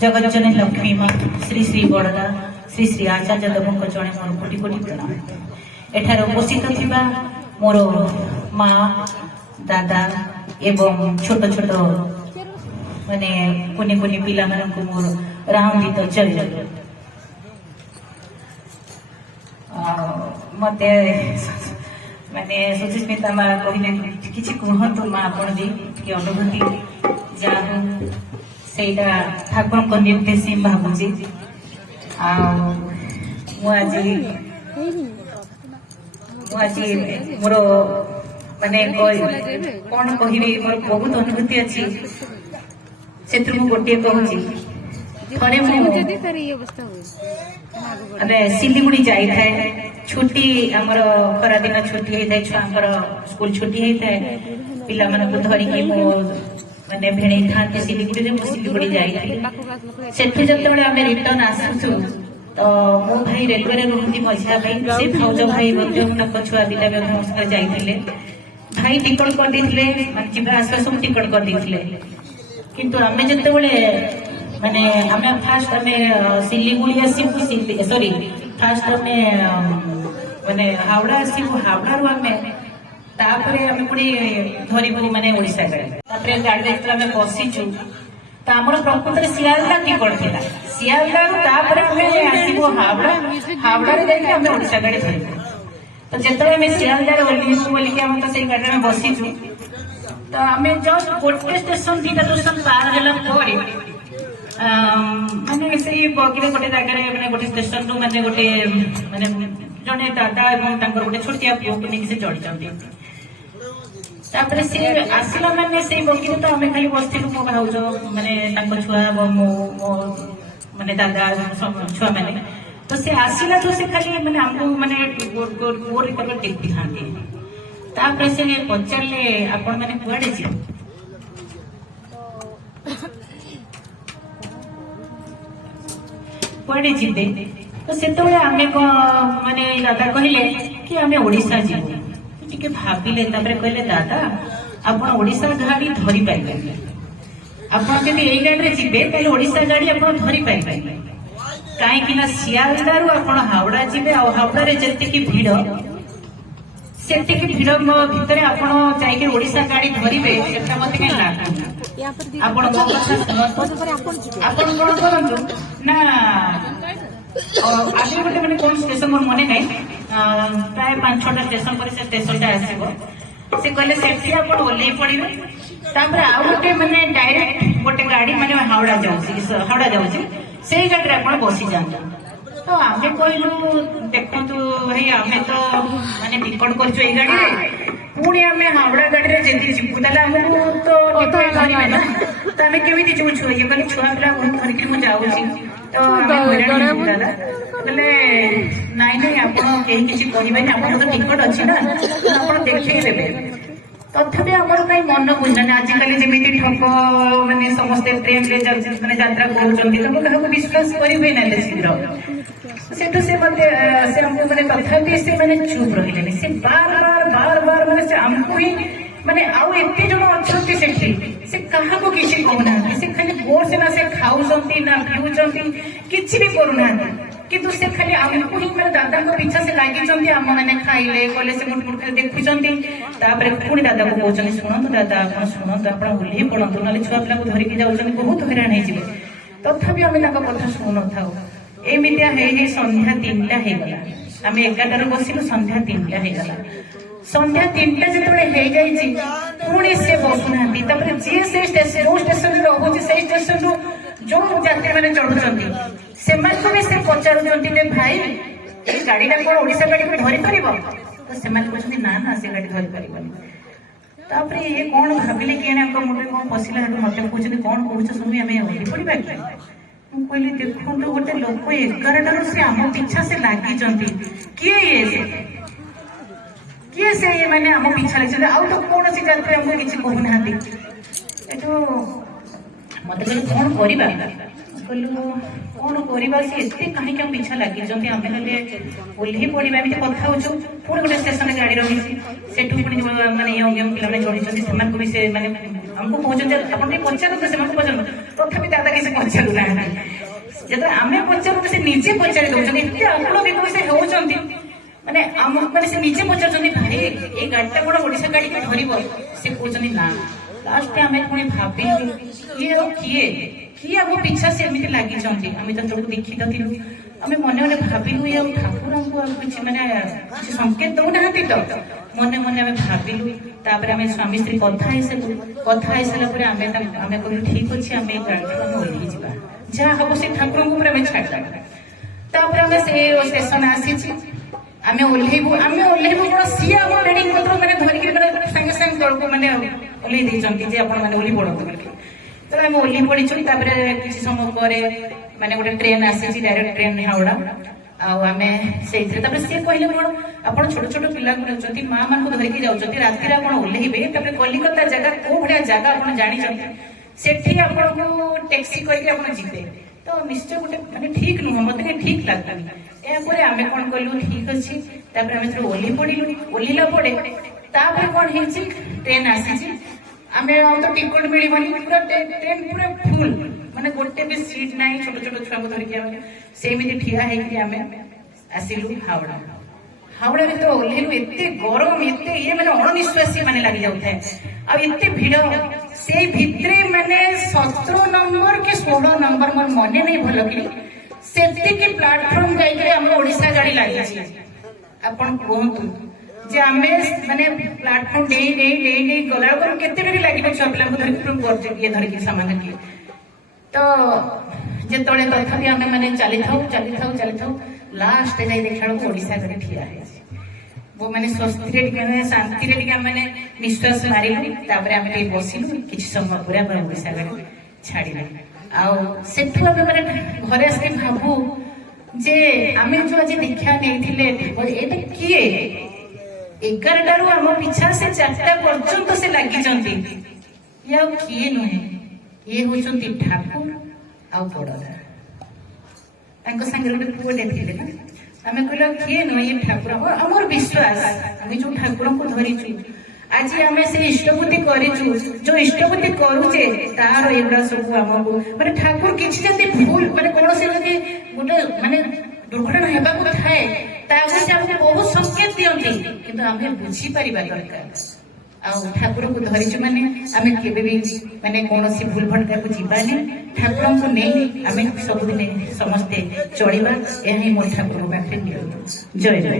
जगज्जननी लक्ष्मी माँ श्री श्री बड़दा श्री श्री आचार्य देव जड़े मोर कोटि कोटि प्रणाम। एठार उपस्थित थिबा मोर माँ दादा एवं छोट छोट माने कुनि कुनि पिला मानक मोर रामदीत जय। मते माने सुचिस्मिता माँ कहले किछि कहतु माँ आपण जी कि अनुभूति जाहु सेटा ठाकुर को निर्देश भावुची आज मोर माने कौन कहि मोर बहुत अनुभूति अच्छी से गोटे कहूँ थोड़े अरे सिलीगुड़ी जाई थाए छुट्टी आमर खरा दिन छुट्टी होता है छुआंकर स्कूल छुट्टी होता है पिला मानक धरिकी मो माने भेणे था सिलीगुड़ी रे सिलीगुड़ी जाई सेठी जतबेले आमे रिटर्न आसुछु तो मो भाई रेलवे रे रहती मझिया भाई से भाउज भाई मध्य तक छुआ दिला बे नमस्कार जाईथिले भाई टिकट कर दिथिले माने जिबा आसबा सब टिकट कर दिथिले किंतु आमे जतबेले माने आमे फास्ट आमे सिलीगुड़ी आसीबु सॉरी फास्ट आमे माने हावड़ा आसीबु हावड़ा रु आमे तापरे आमे पुणी धरिबु माने ओडिसा गए तापरे गाड़ी देखला आमे बसिचु त हमर प्रकृत रे सियालदा टिकट थिला सियालदा रु तापरे आमे आसीबु हावड़ा हावड़ा रे जाई आमे ओडिसा गाड़ी धरिबु तो जेतबे आमे सियालदा रे ओलिबु बोली के हम त सेई गाड़ी में बसिचु तो आमे जस्ट गोटे स्टेशन दीटा स्टेशन पार होला परे माने से बगिरे गोटे जगह माने गोटे स्टेशन रु माने गोटे माने जने दादा एवं तांकर गोटे छोटिया पुओ को नेकी से जड़ी चंदी तापरे से आसिला माने से बगिरे तो हमें खाली बस्तिलु मो भाउजो माने तांको छुआ मो माने दादा छुआ माने तो से आसिला तो से खाली माने हमको माने गोर कर देखि थांती तापरे से पचारले आपण माने कुआडे छी कुआडे जीते तो से आमे माने दादा कहले कि आमे ओडिसा जीवु टिके भाबिले तापरे कहले दादा आपण ओडिसा गाड़ी धरि पाइबे आपण जदि एई गाड़ी रे जीबे ताले ओडिसा गाड़ी आपण धरि पाइबे काहे कि ना सियालदा रु आपण हावड़ा जीबे आ हावड़ा रे जति की भीड़ सेति की भीड़ भितरे आपण जाई के ओडिसा गाड़ी धरिबे सेटा मते के लागु आपण कोन करंतु ना आगे गोटे मैंने कौन स्टेशन मोर मन नहीं प्राय 5-6टा स्टेशन पर से स्टेशनटा आसीबो से कहले सेठी आपण ओल्ले पड़िबे तापर आ गोटे माने डायरेक्ट गोटे गाड़ी माने हावड़ा जाउची सेई गाड़ी आपण बसी जांता तो आमे कहलु देखंतु भाई आमे तो माने टिकट करछु ए गाड़ी रे पुणी आमे हावड़ा गाड़ी रे जेती जिबु ताला हमहु तो टिकट धरिबे ना तो आमे केमिति जोछु ये कहली छुआ पिला बहुत धरिके मु जाउची तो बोले नाई नाई आप किसी कहे आप टिकट अच्छी ना आप देखिए देवे तथापि आमर कहीं मन बुझानी आजिकल जमी ठक माने समस्ते ट्रेन रे माने यात्रा कर विश्वास करेंगे ना शीघ्र सेठू से मत से हमको माने तथापि से माने चुप रहिले से बार बार माने से हमको ही माने आउ एते जण अछंती सेठी से कहा को किसी कहना से खाली गोर से ना से खाउचंती ना पिउचंती किछि भी करूना किंतु से खाली हमको ही मेरे दादा को पीछा से लागी चंती हम माने खाइले कोले से मुठ मुठ देखु चंती तापरे पुणी दादा को कहउचनी सुनंतु दादा आपण सुनंतु आपण ओल्ही पड़ंतु नले छुआ पिला को धरि के जाउचनी बहुत हैरान हे जिवे तथापि हम ताका कथा सुन थाउ एमितिया हे संध्या 3टा हे गला हम 11 रे बसिलु संध्या 3टा हे गला संध्या 3टा जितबे हे जाईची पुणी से बसुना तापर जे से स्टेशन रो स्टेशन रे रहउची से स्टेशन रो जो यात्री माने चढ़ुचंती सेमान को भी से पचारुचंती जे भाई ए गाड़ी ना कोन ओडिसा गाड़ी को धरि परिबो तो सेमान कहउचंती ना ना से गाड़ी धरि परिबोनी तापर ये कोन भाबिले कि एने हमको मुंडे कोन पसिला हेतु मते कहउचंती कोन कहउछ सुनी हमें ओली पड़िबा कि मु कहली देखो तो गोटे लोक 11टा रो से हम पीछा से लागी चंती किए से ये मैंने आम पीछा लगे आउ तो कौन सी जाते हमको किसी कहूना एटू मत कहले कौन करवा कहलु कौन करवा सी एते कहीं हम पीछा लगी आम हेल्ले ओल्ही पड़ा एमती कथा होचु पुणी गोटे स्टेशन गाड़ी रही सेठू पुणी माने यंग पिला चढ़ी से भी से माने हमको कहते आप पचारते से पचार ତଥାପି ଦାଦା କିଛି ପଚାରୁନାହାନ୍ତି। ଯେତେବେଳେ ଆମେ ପଚାରୁ ସେ ନିଜେ ପଚାରି ଦଉଛନ୍ତି, ଏତେ ଆକୁଳ ବିକଳ ସେ ହଉଛନ୍ତି, ମାନେ ଆମ ମାନେ ସେ ନିଜେ ପଚାରୁଛନ୍ତି ଭାଇ ଏଇ ଗାଡିଟା କଣ ଓଡିଶା ଗାଡି ଧରିବ? ସେ କହୁଛନ୍ତି ନା। ଲାଷ୍ଟ ଆମେ ପୁଣି ଭାବିଲୁ ଇଏ ଆଉ କିଏ ଆମ ପିଛା ସେମିତି ଲାଗିଛନ୍ତି। ଆମେ ଯେତେବେଳକୁ ଦୀକ୍ଷିତ ଥିଲୁ ଆମେ ମନେ ମନେ ଭାବିଲୁ ଇଏ ଆଉ ଠାକୁରଙ୍କୁ ଆଉ କିଛି ମାନେ କିଛି ସଂକେତ ଦଉନାହାନ୍ତି ତ। ମନେ ମନେ ଆମେ ଭାବିଲୁ। ତାପରେ ଆମେ ସ୍ୱାମୀ ସ୍ତ୍ରୀ କଥା ହେଇସାରିଲା ପରେ ଆମେ କହିଲୁ ଠିକ ଅଛି ଆମେ ଏଇ ଗାଡିରୁ ଆମେ ଓହ୍ଲେଇ ଯିବା, ଯାହା ହବ ସେ ଠାକୁରଙ୍କ ଉପରେ ଆମେ ଛାଡ଼ିଦେବା। ତାପରେ ଆମେ ସେ ଷ୍ଟେସନ ଆସିଛି, ଆମେ ଓହ୍ଲେଇବୁ କଣ ସିଏ ଆମ ବେଡିଂ ପତ୍ର ମାନେ ଧରିକି ମାନେ ସାଙ୍ଗେ ସାଙ୍ଗେ ତଳକୁ ମାନେ ଓହ୍ଲେଇ ଦେଇଛନ୍ତି ଯେ ଆପଣ ମାନେ ଓହ୍ଲେଇ ପଡନ୍ତୁ ବୋଲି। ତ ଆମେ ଓହ୍ଲେଇ ପଡିଛୁ। ତାପରେ କିଛି ସମୟ ପରେ ମାନେ ଗୋଟେ ଟ୍ରେନ ଆସିଛି, ଡାଇରେକ୍ଟ ଟ୍ରେନ ହାওড়ା। ଆଉ ଆମେ ସେଇଥିରେ ତାପରେ ସିଏ କହିଲେ କଣ ଆପଣ ଛୋଟ ଛୋଟ ପିଲାଙ୍କୁ ନେଉଛନ୍ତି, ମା ମାନଙ୍କୁ ଧରିକି ଯାଉଛନ୍ତି, ରାତିରେ ଆପଣ ଓହ୍ଲେଇବେ, ତାପରେ କଲିକତା ଜାଗା କୋଉ ଭଳିଆ ଜାଗା ଆପଣ ଜାଣିଛନ୍ତି, ସେଠି ଆପଣଙ୍କୁ ଟ୍ୟାକ୍ସି କରିକି ଆପଣ ଯିବେ, ତ ନିଶ୍ଚୟ ଗୋଟେ ମାନେ ଠିକ ନୁହଁ, ମତେ ଠିକ ଲାଗିଲାନି। ଏହାପରେ ଆମେ କଣ କଲୁ ଠିକ ଅଛି, ତାପରେ ଆମେ ଓହ୍ଲେଇ ପଡିଲୁ। ଓହ୍ଲେଇଲା ପରେ ତାପରେ କଣ ହେଇଛି ଟ୍ରେନ ଆସିଛି, ଆମେ ଆଉ ତ ଟିକଟ ମିଳିବନି, ପୁରା ଟ୍ରେନ ପୁରା ଫୁଲ, ମାନେ ଗୋଟେ ବି ସିଟ୍ ନାହିଁ, ଛୋଟ ଛୋଟ ଛୁଆଙ୍କୁ ଧରିକି ଆମେ ସେମିତି ଠିଆ ହେଇକି ଆମେ ଆସିଲୁ ହାওড়ା। ହାওড়ାରେ ତ ଓହ୍ଲେଇଲୁ, ଏତେ ଗରମ ଏତେ ଇଏ ମାନେ ଅଣନିଶ୍ୱାସୀ ମାନେ ଲାଗି ଯାଉଥାଏ, ଆଉ ଏତେ ଭିଡ। ସେଇ ଭିତରେ ମାନେ 17 ନମ୍ବର କି 16 ନମ୍ବର ମୋର ମନେ ନାହିଁ ଭଲ କି, ସେତିକି ପ୍ଲାଟଫର୍ମ ଯାଇକି ଆମର ଓଡିଶା ଗାଡି ଲାଗିଛି। ଆପଣ କୁହନ୍ତୁ ଯେ ଆମେ ମାନେ ପ୍ଲାଟଫର୍ମ ଡେଇ ଗଲା ବେଳକୁ କେତେ ଡେରି ଲାଗିବ ଛୁଆ ପିଲାଙ୍କୁ ଧରିକି ଇଏ ଧରିକି ସାମାନ କିଏ। ତ ଯେତେବେଳେ ତଥାପି ଆମେ ମାନେ ଚାଲିଥାଉ ଲାଷ୍ଟ ଯାଇ ଦେଖିଲା ବେଳକୁ ଓଡିଶା ଗାଡି ଠିଆ ହେଇଛି। ମାନେ ସ୍ୱସ୍ତିରେ ଟିକେ ମାନେ ଶାନ୍ତିରେ ଟିକେ ଆମେ ମାନେ ନିଶ୍ୱାସ ମାରିଲୁ। ତାପରେ ଆମେ ଟିକେ ବସିଲୁ, କିଛି ସମୟ ପରେ ଆମେ ଓଡିଶା ଗାଡି ଛାଡିଲୁ। ଆଉ ସେଠୁ ଆମେ ମାନେ ଘରେ ଆସିକି ଭାବୁ ଯେ ଆମେ ଯୋଉ ଆଜି ଦୀକ୍ଷା ନେଇଥିଲେ ଏଇଟା କିଏ? 11ଟାରୁ ଆମ ପିଛା ସେ 4ଟା ପର୍ଯ୍ୟନ୍ତ ସେ ଲାଗିଛନ୍ତି। ଇଏ ଆଉ କିଏ ନୁହେଁ, ଇଏ ହଉଛନ୍ତି ଠାକୁର ଆଉ ବଡଦା। ତାଙ୍କ ସାଙ୍ଗରେ ଗୋଟେ ପୁଅଟେ ଥିଲେ ନା। ଆମେ କହିଲୁ କିଏ ନୁହେଁ, ଇଏ ଠାକୁର। ଆମର ବିଶ୍ୱାସ, ଆମେ ଯୋଉ ଠାକୁରଙ୍କୁ ଧରିଛୁ, ଆଜି ଆମେ ସେ ଇଷ୍ଟବୁଦ୍ଧି କରିଛୁ, ଯୋଉ ଇଷ୍ଟବୁଦ୍ଧି କରୁଛେ ତାର ଏଗୁଡା ସବୁ ଆମକୁ ମାନେ ଠାକୁର କିଛି ଯଦି ଭୁଲ ମାନେ କୌଣସି ଯଦି ଗୋଟେ ମାନେ ଦୁର୍ଘଟଣା ହେବାକୁ ଥାଏ ତାକୁ ସେ ଆମକୁ ବହୁତ ସଂକେତ ଦିଅନ୍ତି, କିନ୍ତୁ ଆମେ ବୁଝିପାରିବା ଦରକାର। ଆଉ ଠାକୁରଙ୍କୁ ଧରିଛୁ ମାନେ ଆମେ କେବେ ବି ମାନେ କୌଣସି ଭୁଲ ଭଟକାକୁ ଯିବାନି, ଠାକୁରଙ୍କୁ ନେଇ ଆମେ ସବୁଦିନେ ସମସ୍ତେ ଚଳିବା। ଏହା ହିଁ ମୋ ଠାକୁରଙ୍କ ପାଖରେ ନିୟମ। ଜୟ ଜୟ।